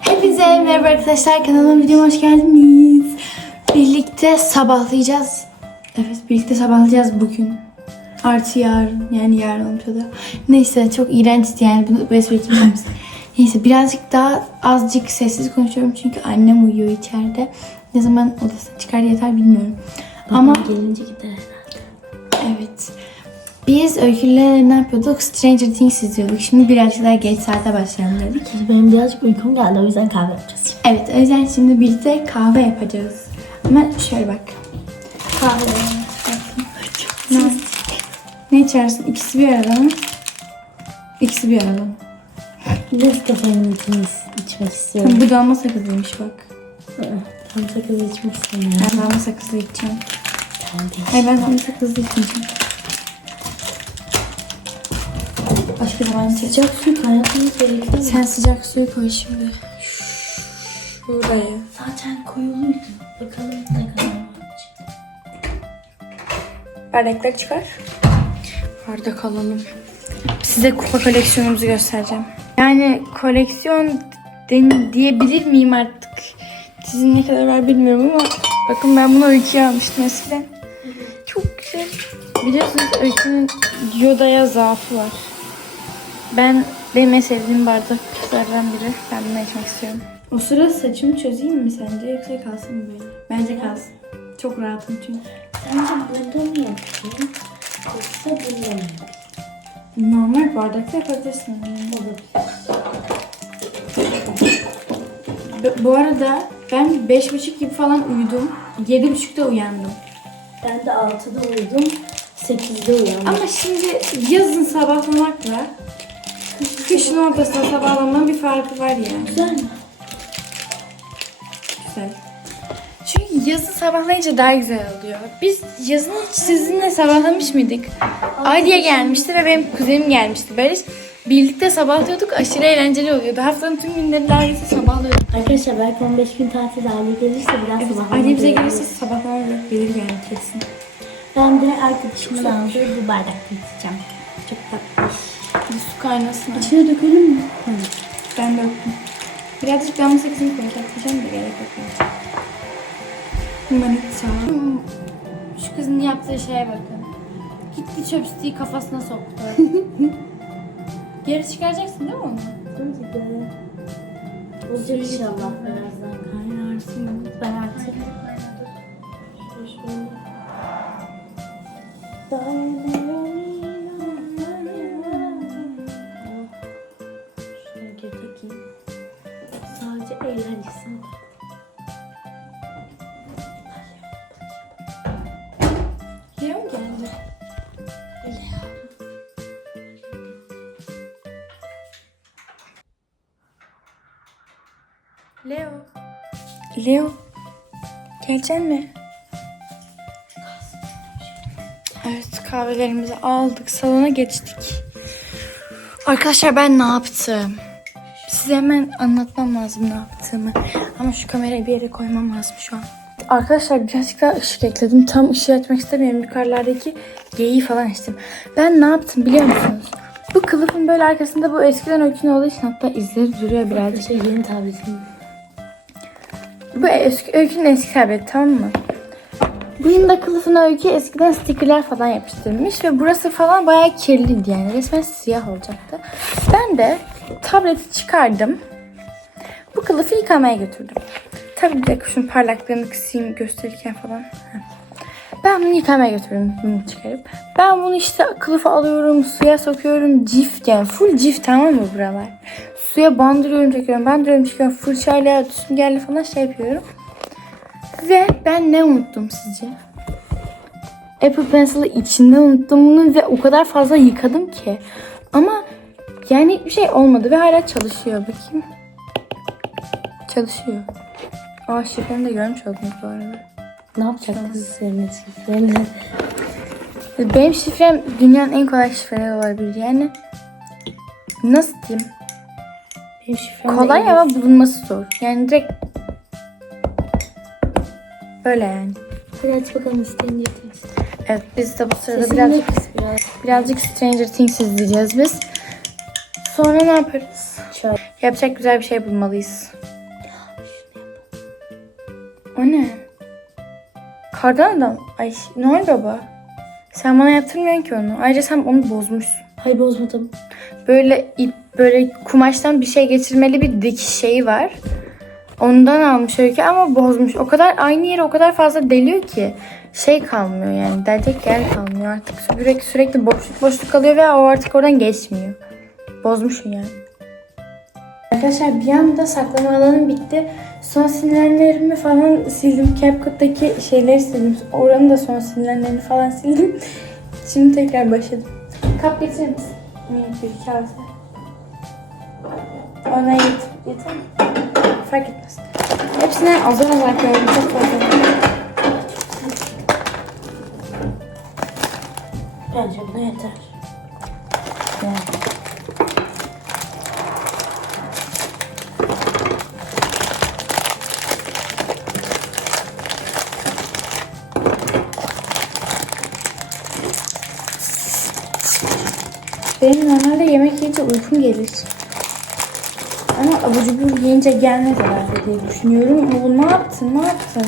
Hepinize merhaba arkadaşlar kanalıma videoma hoş geldiniz. Birlikte sabahlayacağız. Evet birlikte sabahlayacağız bugün. Artı yarın yani yarın olmuş. Neyse çok iğrençti yani bunu yapacağız. Neyse birazcık daha azıcık sessiz konuşuyorum çünkü annem uyuyor içeride. Ne zaman odasına çıkar yeter bilmiyorum. Ama gelince gider herhalde. Evet. Biz Öykü'yle ne yapıyorduk? Stranger Things izliyorduk. Şimdi birazcık daha geç saate başlayalım dedik. Benim birazcık uykum geldi o yüzden kahve yapacağız. Evet, o yüzden şimdi birlikte kahve yapacağız. Ama şöyle bak. Kahve. Ne, ne içersin? İkisi bir arada mı? İkisi bir arada mı? Nescafe'nin içini içmek istiyorum. Bu damla sakızıymış bak. Tam sakız içmek istemiyorum. Ben damla sakızlı içeceğim. Ben de. Hayır ben damla sakızlı içmeyeceğim. Zaman içeceğim. Sıcak su kaynatmamız gerekiyor. Sen sıcak suyu koy şimdi. Şuraya. Zaten koyuluydu. Bakalım ne kadar var. Bardakları çıkar. Bardak alalım. Size kupa koleksiyonumuzu göstereceğim. Yani koleksiyon den- diyebilir miyim artık? Sizin ne kadar var bilmiyorum ama bakın ben bunu öyküye almıştım eskiden. Çok güzel. Biliyorsunuz öykünün Yoda'ya zaafı var. Ben benim en sevdiğim bardaklardan biri. Ben bunu içmek istiyorum. O sıra saçımı çözeyim mi sence yoksa kalsın mı böyle? Bence kalsın. Çok rahatım çünkü. Sence burada mı yapayım? Yoksa bunda mı? Normal bardakta yapabilirsin. Olabilir. B- Bu arada ben beş buçuk gibi falan uyudum. Yedi buçukta uyandım. Ben de 6'da uyudum. 8'de uyandım. Ama şimdi yazın sabahlamakla kışın ortasında sabahlamanın bir farkı var yani. Güzel mi? Güzel. Çünkü yazın sabahlayınca daha güzel oluyor. Biz yazın sizinle sabahlamış mıydık? Aydiye gelmişti ve benim kuzenim gelmişti. Böyle birlikte sabahlıyorduk. Aşırı eğlenceli oluyordu. Haftanın tüm günleri neredeyse sabahlıyorduk. Arkadaşlar belki 15 gün tatil hali gelirse biraz Evet, sabahlama Aydiye bize gelirse sabahlama gelir yani kesin. Ben de arkadaşımın aldığı bu bardakta içeceğim. Çok tatlı. Kaynasın. İçine dökelim mi? Ben döktüm. Birazcık damla sakızını koyacak diyeceğim de gerek yok. Manita. Şu kızın yaptığı şeye bakın. Gitti çöpstiği kafasına soktu. Geri çıkaracaksın değil mi onu? Tabii ki. Olacak inşallah birazdan kaynarsın. Ben artık Şöyle Leo. Leo. Gelecek mi? Evet kahvelerimizi aldık. Salona geçtik. Arkadaşlar ben ne yaptım? Size hemen anlatmam lazım ne yaptığımı. Ama şu kamerayı bir yere koymam lazım şu an. Arkadaşlar birazcık daha ışık ekledim. Tam ışığı açmak istemiyorum. Yukarılardaki geyiği falan açtım. Ben ne yaptım biliyor musunuz? Bu kılıfın böyle arkasında bu eskiden öykün olduğu için hatta izleri duruyor birazcık. Arkadaşlar yeni tabletim. Bu eski, öykünün eski tableti tamam mı? Bunun da kılıfına öykü eskiden stickerler falan yapıştırmış ve burası falan bayağı kirliydi yani. Resmen siyah olacaktı. Ben de tableti çıkardım. Bu kılıfı yıkamaya götürdüm. Tabii bir dakika şunun parlaklığını kısayım gösterirken falan. Ben bunu yıkamaya götürdüm bunu çıkarıp. Ben bunu işte kılıfı alıyorum, suya sokuyorum. Cift yani full cift tamam mı buralar? Suya bandırıyorum, çekiyorum, bandırıyorum, çekiyorum. Fırçayla, süngerle falan şey yapıyorum. Ve ben ne unuttum sizce? Apple Pencil'ı içinde unuttum bunu ve o kadar fazla yıkadım ki. Ama yani hiçbir şey olmadı ve hala çalışıyor. Bakayım. Çalışıyor. Aa şifremi de görmüş oldunuz bu arada. Ne yapacaktınız senin şifreni? Benim şifrem dünyanın en kolay şifreleri olabilir. Yani nasıl diyeyim? Kolay ama bulunması zor. Yani direkt böyle yani. Hadi aç bakalım isteyince yaparız. Evet biz de bu sırada Sesini kıs biraz. birazcık Stranger Things izleyeceğiz biz. Sonra ne yaparız? aşağı. Yapacak güzel bir şey bulmalıyız. O ne? Kardan adam. Ay Noel Baba. Sen bana yaptırmıyorsun ki onu. Ayrıca sen onu bozmuşsun. Hayır bozmadım. Böyle ip, böyle kumaştan bir şey geçirmeli bir dikiş şeyi var. Ondan almış öykü ama bozmuş. O kadar aynı yere o kadar fazla deliyor ki şey kalmıyor yani. Delecek yer kalmıyor artık. Sürekli, sürekli boşluk boşluk kalıyor ve o artık oradan geçmiyor. Bozmuşsun yani. Arkadaşlar bir anda saklama alanım bitti. Son silinenlerimi falan sildim. CapCut'taki şeyleri sildim. Oranın da son silinenlerini falan sildim. Şimdi tekrar başladım. Kap getirir misin? Minik bir kase. Ona yet yeter? Fark etmez. Hepsine azar azar koyuyorum. Çok fazla. Bence buna yeter. Benim normalde yemek yiyince uykum gelir. Ama abur cubur yiyince gelmez herhalde diye düşünüyorum. O ne yaptın? Ne yaptın?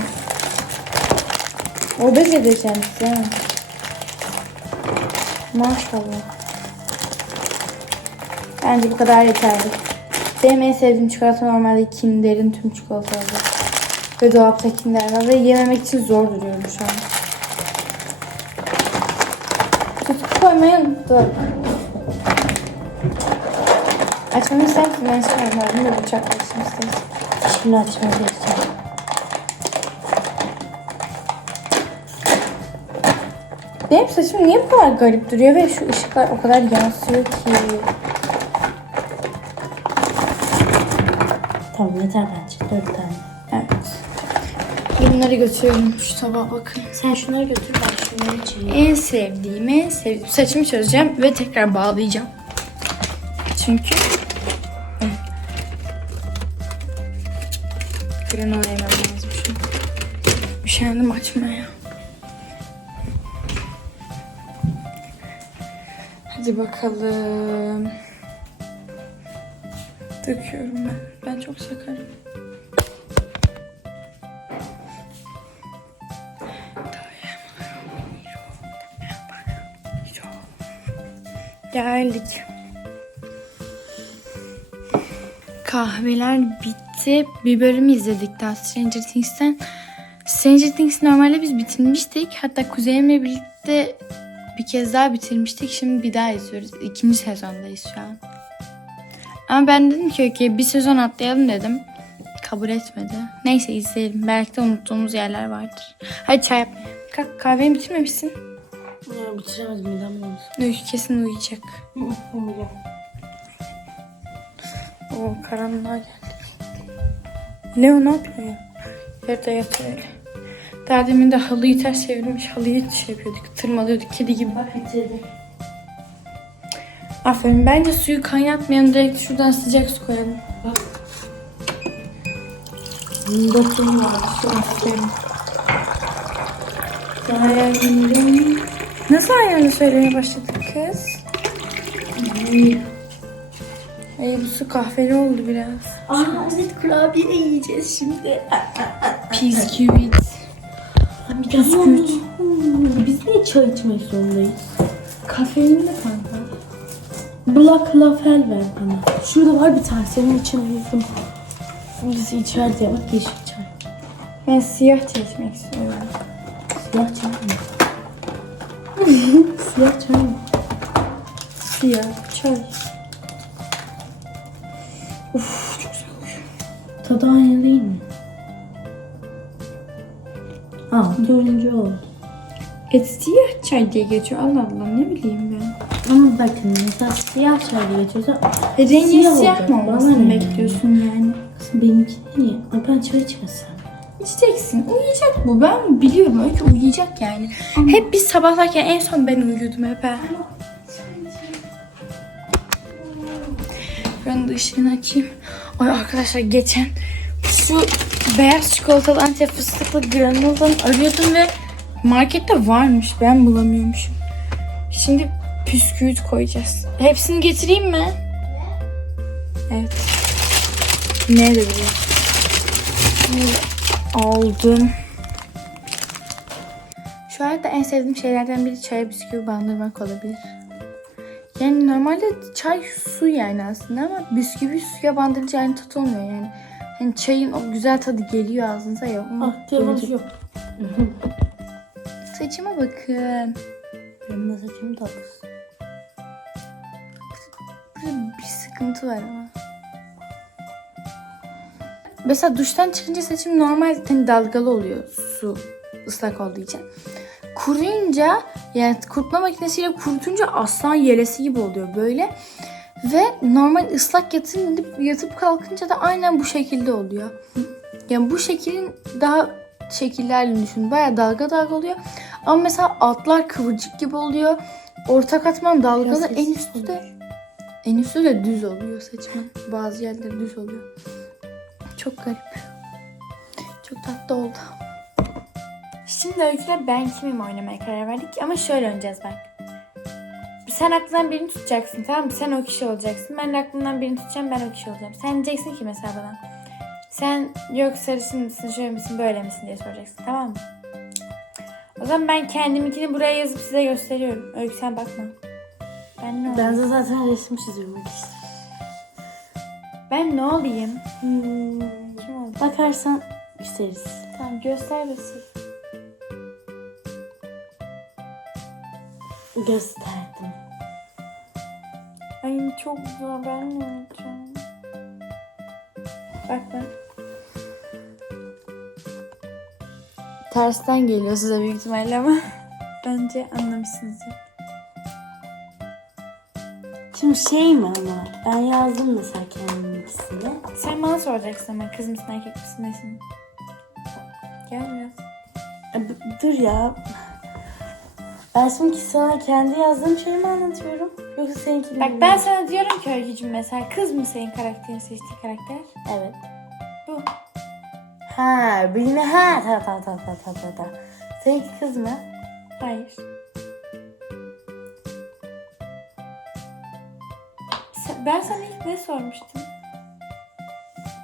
Obez edeceğim sizi ha. Maşallah. Bence bu kadar yeterli. Benim en sevdiğim çikolata normalde Kinder'in tüm çikolataları. Ve dolapta Kinder var ve yememek için zor duruyorum şu an. Tutup koymayı unuttum. Açmamı ister misin? Ben istiyorum. Yardım da bıçak açmak istersin. Şimdi açmaya geçeceğim. Benim saçım niye bu kadar garip duruyor ve şu ışıklar o kadar yansıyor ki. Tamam yeter bence. Dört tane. Evet. Bunları götürüyorum. Şu tabağa bakın. Sen şunları götür ben şunları içeyim. En sevdiğim, en sevdiğim. Saçımı çözeceğim ve tekrar bağlayacağım. Çünkü... bakalım. Döküyorum ben. Ben çok sakarım. Geldik. Kahveler bitti. Bir bölüm izledik daha Stranger Things'ten. Stranger Things normalde biz bitirmiştik. Hatta kuzenimle birlikte bir kez daha bitirmiştik. Şimdi bir daha izliyoruz. İkinci sezondayız şu an. Ama ben dedim ki "Okey, bir sezon atlayalım dedim. Kabul etmedi. Neyse izleyelim. Belki de unuttuğumuz yerler vardır. Hadi çay yap. Kalk kahveni bitirmemişsin. Ya, bitiremedim bulandı. Öykü kesin uyuyacak. Uyuyacağım. O karanlığa geldik. Leo ne yapıyor ya? Yerde yatıyor öyle. Daha demin de halıyı ters çevirmiş. Halıyı şey yapıyorduk. Tırmalıyorduk kedi gibi. Bak bitirdim. Aferin. Bence suyu kaynatmayalım. Direkt şuradan sıcak su koyalım. Bak. Doktorum var. Aferin. Nasıl ayarını söylemeye başladık kız? Ay bu su kahveli oldu biraz. Aa evet kurabiye yiyeceğiz şimdi. Bisküvit. Bisküvit. Biz niye çay içmek zorundayız? Kafeinli kanka. Black Lafel ver bana. Şurada var bir tane senin için ayırdım. Bizi içer diye bak yeşil çay. Ben siyah çay içmek istiyorum. Siyah çay mı? Siyah çay mı? Siyah çay. Uf çok güzel. Tadı aynı değil mi? Aa turuncu o. Et siyah çay diye geçiyor. Allah Allah ne bileyim ben. Ama bakın mesela siyah çay diye geçiyorsa E, rengi Siyah olacak, mı bana olmasını ne? bekliyorsun yani? kızım benimki niye? Ay ben çay içmesem. İçeceksin. Uyuyacak bu. Ben biliyorum. Öykü uyuyacak yani. Hep biz sabahlarken en son ben uyuyordum hep. ha. Ben de ışığını açayım. Ay arkadaşlar geçen şu beyaz çikolatalı antep fıstıklı granuladan arıyordum ve markette varmış. Ben bulamıyormuşum. Şimdi püsküvit koyacağız. Hepsini getireyim mi? Evet. Nerede biliyor? Aldım. Şu hayatta en sevdiğim şeylerden biri çaya bisküvi bandırmak olabilir. Yani normalde çay su yani aslında ama bisküvi suya bandırınca aynı tat olmuyor yani. Hani çayın o güzel tadı geliyor ağzınıza ya. onu Ah diye gelecek. yok. Saçıma bakın. Benim de saçım tatlısı. Burada bir sıkıntı var ama. Mesela duştan çıkınca saçım normal hani dalgalı oluyor su ıslak olduğu için. Kuruyunca yani kurutma makinesiyle kurutunca aslan yelesi gibi oluyor böyle. Ve normal ıslak yatıp, yatıp kalkınca da aynen bu şekilde oluyor. Yani bu şeklin daha şekillerle düşün. Baya dalga dalga oluyor. Ama mesela altlar kıvırcık gibi oluyor. Orta katman dalgalı. Biraz En üstü de en üstü de düz oluyor saçımın. Bazı yerleri düz oluyor. Çok garip. Çok tatlı oldu. Şimdi Öykü'yle ben kimim oynamaya karar verdik ama şöyle oynayacağız bak. Sen aklından birini tutacaksın tamam mı? Sen o kişi olacaksın. Ben de aklımdan birini tutacağım ben o kişi olacağım. Sen diyeceksin ki mesela bana. Sen yok sarışın mısın şöyle misin böyle misin diye soracaksın tamam mı? O zaman ben kendiminkini buraya yazıp size gösteriyorum. Öykü sen bakma. Ben ne olayım? Ben de zaten resim çiziyorum işte. Ben ne olayım? Hmm. Kim olayım? Bakarsan isteriz. Tamam göster sil. Gösterdim. Ay çok zor ben ne olacağım? Bak bak. Tersten geliyor size büyük ihtimalle ama bence anlamışsınızdır. Şimdi şey mi ama ben yazdım mesela kendiminkisini. Sen bana soracaksın ama kız mısın erkek misin nesin? Gel biraz. E, b- Dur ya. Ben şimdi sana kendi yazdığım şeyi mi anlatıyorum? Yoksa seninkini Bak ben sana diyorum ki Öykücüğüm mesela kız mı senin karakterin seçtiği karakter? Evet. Bu. Ha, bilme ha. Ta ta ta ta ta ta ta. Seninki kız mı? Hayır. Sen- Ben sana ilk ne sormuştum?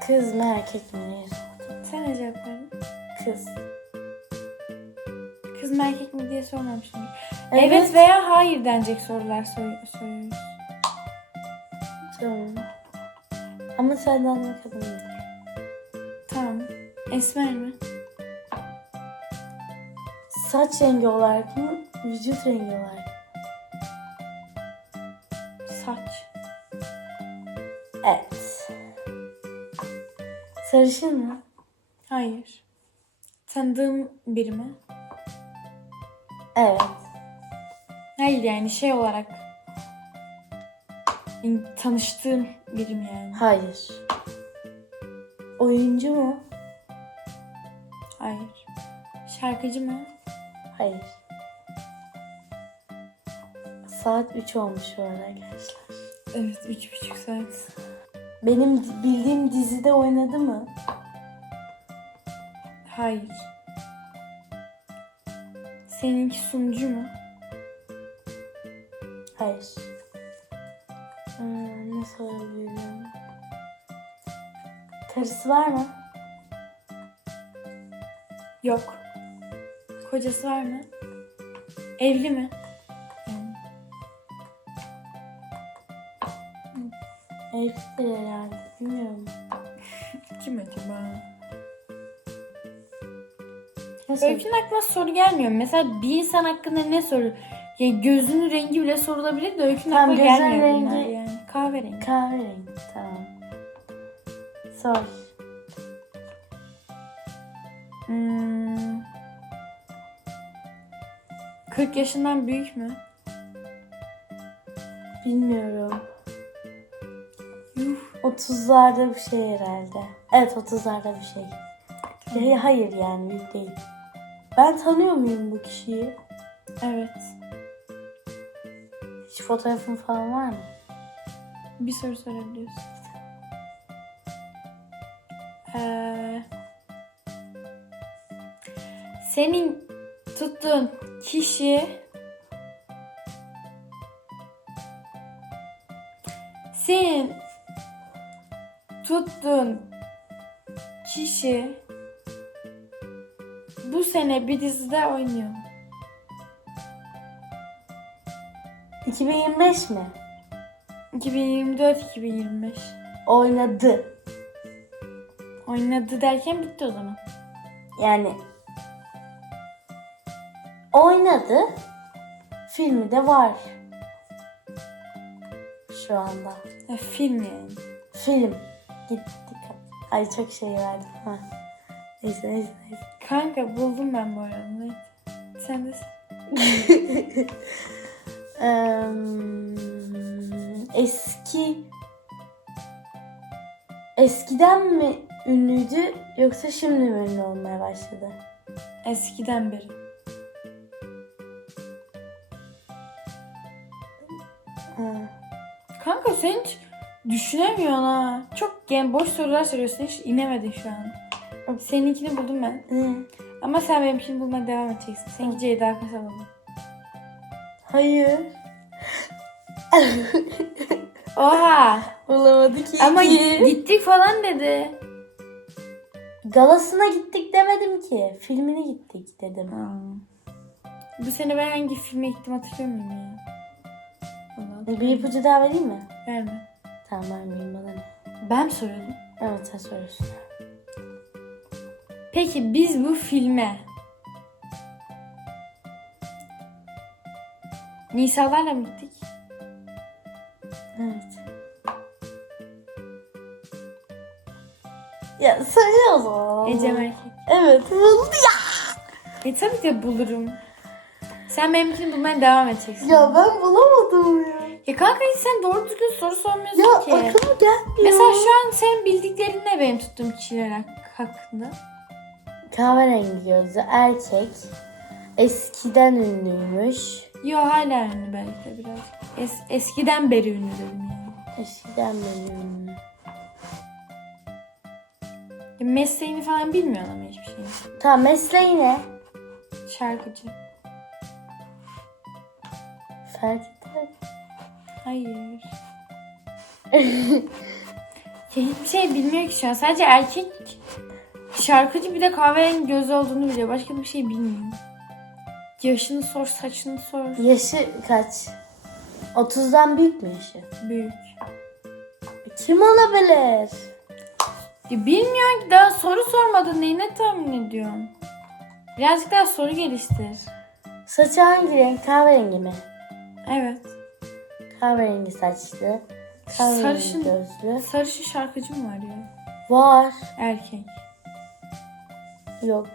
Kız mı erkek mi diye sordum. Sen ne cevap verdin? Kız. Kız mı erkek mi diye sormamıştım. Evet. Evet, veya hayır denecek sorular sor- soruyoruz. Tamam. Ama senden ne kadar. Tamam. Esmer mi? Saç rengi olarak mı? Vücut rengi olarak mı? Saç. Evet. Sarışın mı? Hayır. Tanıdığım biri mi? Evet. Hayır yani şey olarak. Tanıştığım biri mi yani? Hayır. Oyuncu mu? Hayır. Şarkıcı mı? Hayır. Saat 3 olmuş bu arada arkadaşlar. Evet. Üç buçuk saat. Benim bildiğim dizide oynadı mı? Hayır. Seninki sunucu mu? Hayır. Hmm, ne sorabilirim? Karısı var mı? Yok. Kocası var mı? Evli mi? Yani Evlidir herhalde. Bilmiyorum. kim acaba? Sor- Öykünün aklına soru gelmiyor. Mesela bir insan hakkında ne soru? Ya gözünün rengi bile sorulabilir de öykünün Tamam, aklına gözünün gelmiyor bunlar rengi- yani. Kahverengi. Kahverengi. Tamam. Sor. Hmm. 40 yaşından büyük mü? Bilmiyorum. Yuh. 30'larda bir şey herhalde. Evet 30'larda bir şey. Ya, hayır yani büyük değil. Ben tanıyor muyum bu kişiyi? Evet. Hiç fotoğrafım falan var mı? Bir soru sorabiliyorsun. Ee, senin tuttuğun kişi senin tuttuğun kişi bu sene bir dizide oynuyor. 2025 mi? 2024-2025. Oynadı. Oynadı derken bitti o zaman. Yani oynadı. Filmi de var. Şu anda. Ya, film yani. Film. Gittik. Ay çok şey verdim. Ha. Neyse neyse neyse. Kanka buldum ben bu arada. Sen de Eski eskiden mi ünlüydü yoksa şimdi mi ünlü olmaya başladı? eskiden beri. Ha. Kanka sen hiç düşünemiyorsun ha. Çok yani boş sorular soruyorsun. Hiç inemedin şu an. Seninkini buldum ben. Ne? Ama sen benimkini bulmaya devam edeceksin. Seninki Ceyda Kasabalı. Hayır. Oha! Bulamadı ki. Ama gittik falan dedi. Galasına gittik demedim ki. Filmine gittik dedim. Bu sene ben hangi filme gittim hatırlıyor muyum ya? Vallahi Bir ipucu daha vereyim mi? verme. Tamam vermeyeyim bana ne? Ben mi soruyordum? Evet sen soruyorsun. Peki biz bu filme Nisalarla mı gittik? Evet. Ya söyle o zaman. Ecem Erkek. Evet buldu ya. E tabii ki bulurum. Sen benimkini bulmaya devam edeceksin. Ya ben bulamadım ya. Ya kanka hiç sen doğru düzgün soru sormuyorsun Ya ki. aklıma gelmiyor. Mesela şu an senin bildiklerin ne benim tuttuğum kişiler hak- hakkında? Kahverengi gözlü erkek. Eskiden ünlüymüş. Yo hala ünlü belki de biraz. Es- eskiden beri ünlü dedim yani. Eskiden beri ünlü. Ya mesleğini falan bilmiyorsun ama hiçbir şeyini. Tamam mesleği ne? Şarkıcı. Ferdi Tayfur. Hayır. ya hiçbir şey bilmiyor ki şu an. Sadece erkek şarkıcı bir de kahverengi gözü olduğunu biliyor. Başka bir şey bilmiyor. Yaşını sor, saçını sor. Yaşı kaç? 30'dan büyük mü yaşı? Büyük. Kim olabilir? Ya bilmiyor ki daha soru sormadın. Neyine tahmin ediyorsun? Birazcık daha soru geliştir. Saçı hangi renk? Kahverengi mi? Evet. Kahverengi saçlı. Kahverengi Sarışın. gözlü. Sarışın şarkıcı mı var ya? Var. Erkek. Yok.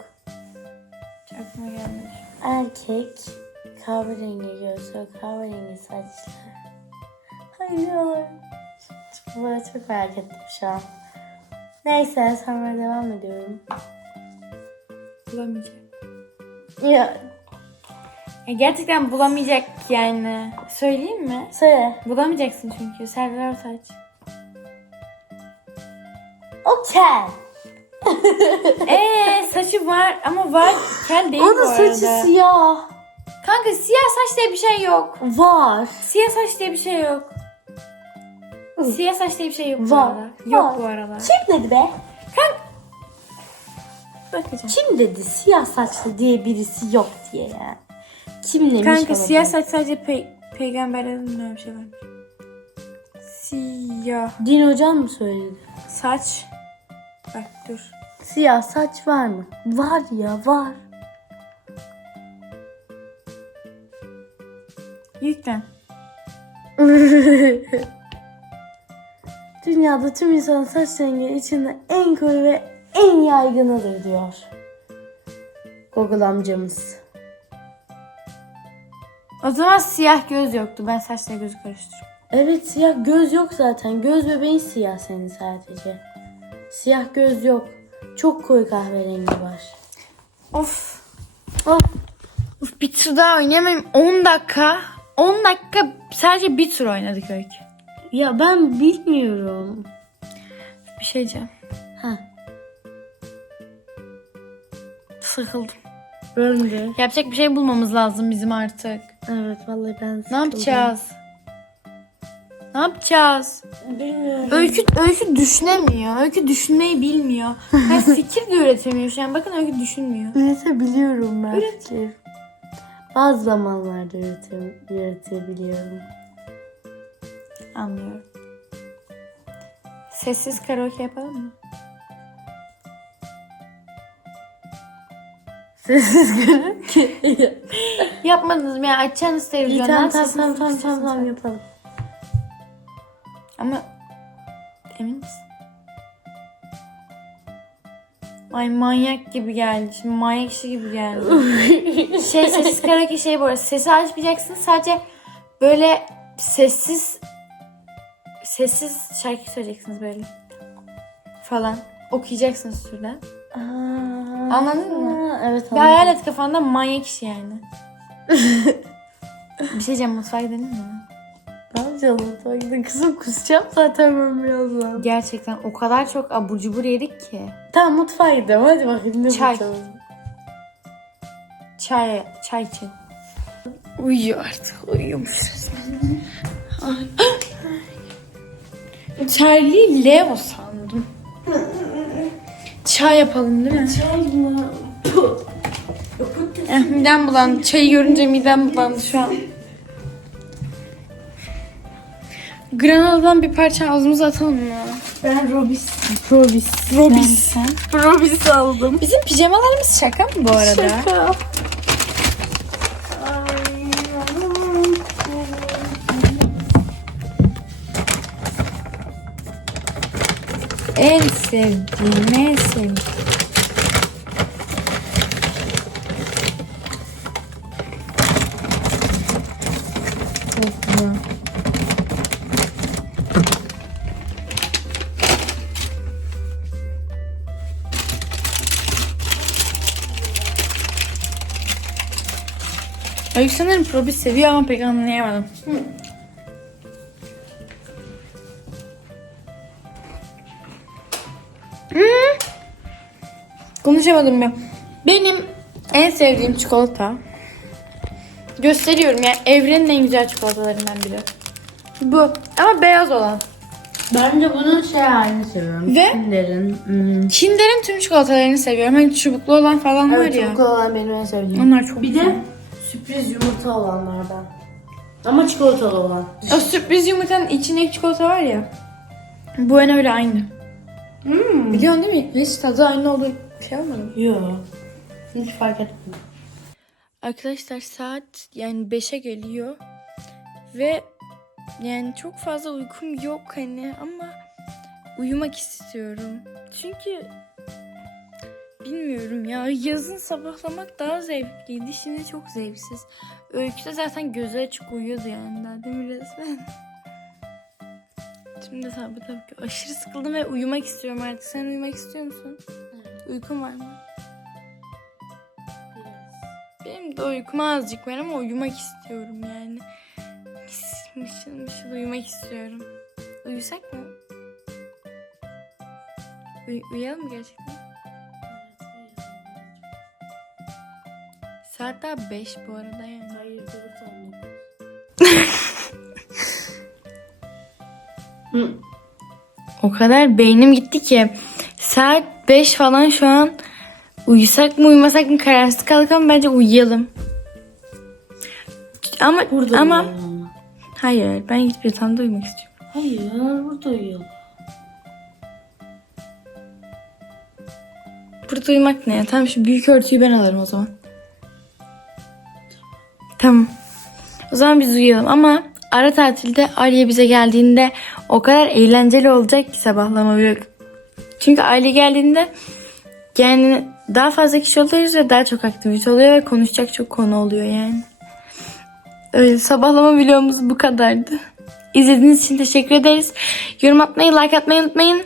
Hiç aklıma gelmedi. Erkek. Kahverengi gözlü. Kahverengi saçlı. Hayır. Bunu çok merak ettim şu an. Neyse sonra devam ediyorum. Bulamayacak. Ya Ya gerçekten bulamayacak yani. Söyleyeyim mi? söyle. Bulamayacaksın çünkü. Serdar Ortaç. O kel. Eee saçı var ama var. Kel değil bu Onun arada. saçı siyah. Kanka siyah saç diye bir şey yok. Var. Siyah saç diye bir şey yok. Siyah saç diye bir şey yok bu Var. arada. Yok Var. bu arada. Kim dedi be? Bakacağım. Kim dedi siyah saçlı diye birisi yok diye yani. Kim demiş Kanka olabilir? siyah saç sadece pe peygamberlerin öyle bir şey varmış. Siyah Din hocam mı söyledi? saç. Bak dur. Siyah saç var mı? Var ya var. Yüklen. Dünyada tüm insan saç rengi içinde en koyu ve en yaygınıdır diyor. Google amcamız. O zaman siyah göz yoktu. Ben saçla gözü karıştırıyorum. Evet siyah göz yok zaten. Göz bebeğin siyah senin sadece. Siyah göz yok. Çok koyu kahverengi var. Of. Of. Of bir tur daha oynayamayayım. 10 dakika. 10 dakika sadece bir tur oynadık Öykü. Ya ben bilmiyorum. Bir şey diyeceğim. Ha. Sıkıldım. Ben de. Yapacak bir şey bulmamız lazım bizim artık. Evet vallahi ben Ne sıkıldım. yapacağız? Ne yapacağız? Bilmiyorum. Öykü, öykü düşünemiyor. Öykü düşünmeyi bilmiyor. Yani fikir de üretemiyor şu an. Bakın öykü düşünmüyor. Üretebiliyorum ben. fikir. Bazı zamanlarda ürete, üretebiliyorum. Anlıyorum. Sessiz karaoke yapalım mı? Sessiz karaoke. Yapmadınız mı ya? Açacaksınız İyi televizyondan. tamam tamam tamam tamam yapalım. Ama emin misin? Ay manyak gibi geldi. Şimdi manyak işi gibi geldi. şey sessiz karaoke şey bu arada. Sesi açmayacaksın. Sadece böyle sessiz sessiz şarkı söyleyeceksiniz böyle. Falan. Okuyacaksınız şuradan. Anladın mı? Evet Bir anladım. hayal et kafanda manyak işi yani. bir şey diyeceğim mutfağa gidelim mi? Yapacağız mutfakta? Kızım kusacağım zaten ben birazdan. Gerçekten o kadar çok abur cubur yedik ki. Tamam mutfağa gidelim hadi bakayım ne Çay. yapacağız. Çay, çay için. Uyuyor artık. Uyuyormuş resmen. Charlie Leo sandım. Çay yapalım değil mi? Çay mı? Eh, midem bulandı. Çayı görünce midem bulandı şu an. Granola'dan bir parça ağzımıza atalım mı? Ben Robis. Robis. Robis. Robis aldım. Bizim pijamalarımız şaka mı bu arada? Şaka. En sevdiğim, en sevdiğim. Probis seviyor ama pek anlayamadım. Konuşamadım ya. Benim en sevdiğim çikolata. Gösteriyorum yani evrenin en güzel çikolatalarından biri. Bu ama beyaz olan. Ben de bunun şey halini seviyorum. Ve? Kinder'in. Hmm. Kinder'in tüm çikolatalarını seviyorum. Hani çubuklu olan falan var Evet ya. çubuklu olan benim en sevdiğim. Onlar çok Bir güzel. de sürpriz yumurta olanlardan. Ama çikolatalı olan. O sürpriz yumurtanın içindeki çikolata var ya. Bu en öyle aynı. Hmm. Biliyorsun değil mi? Hiç tadı aynı olduğu şey olmadı? Yok. Hiç fark etmedim. Arkadaşlar saat yani 5'e geliyor. Ve yani çok fazla uykum yok hani ama uyumak istiyorum. Çünkü bilmiyorum ya yazın sabahlamak daha zevkliydi. Şimdi çok zevksiz. Öyküde zaten gözü açık uyuyordu yani daha değil mi resmen? Şimdi tabii tabii ki aşırı sıkıldım ve uyumak istiyorum artık. Sen uyumak istiyor musun? Uykun var mı? Benim de uykum azıcık var ama uyumak istiyorum yani. Mışıl mışıl uyumak istiyorum. Uyusak mı? Uy- uyuyalım mı gerçekten? Saat daha 5 bu arada yani. Hayır, dört O kadar beynim gitti ki saat 5 falan şu an uyusak mı uyumasak mı kararsız kaldık ama bence uyuyalım. Ama Burada ama uyuyalım hayır ben gidip yatağımda uyumak istiyorum. Hayır, burada uyuyalım. Burada uyumak ne ya? Tamam şu büyük örtüyü ben alırım o zaman. Tamam. O zaman biz uyuyalım ama ara tatilde Aliye bize geldiğinde o kadar eğlenceli olacak ki sabahlama vlog. Çünkü aile geldiğinde yani daha fazla kişi oluyoruz ve daha çok aktivite oluyor ve konuşacak çok konu oluyor yani. Öyle sabahlama vlogumuz bu kadardı. İzlediğiniz için teşekkür ederiz. Yorum atmayı, like atmayı unutmayın.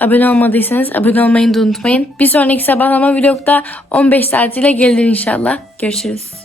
Abone olmadıysanız abone olmayı da unutmayın. Bir sonraki sabahlama vlogda 15 saatiyle gelir inşallah. Görüşürüz.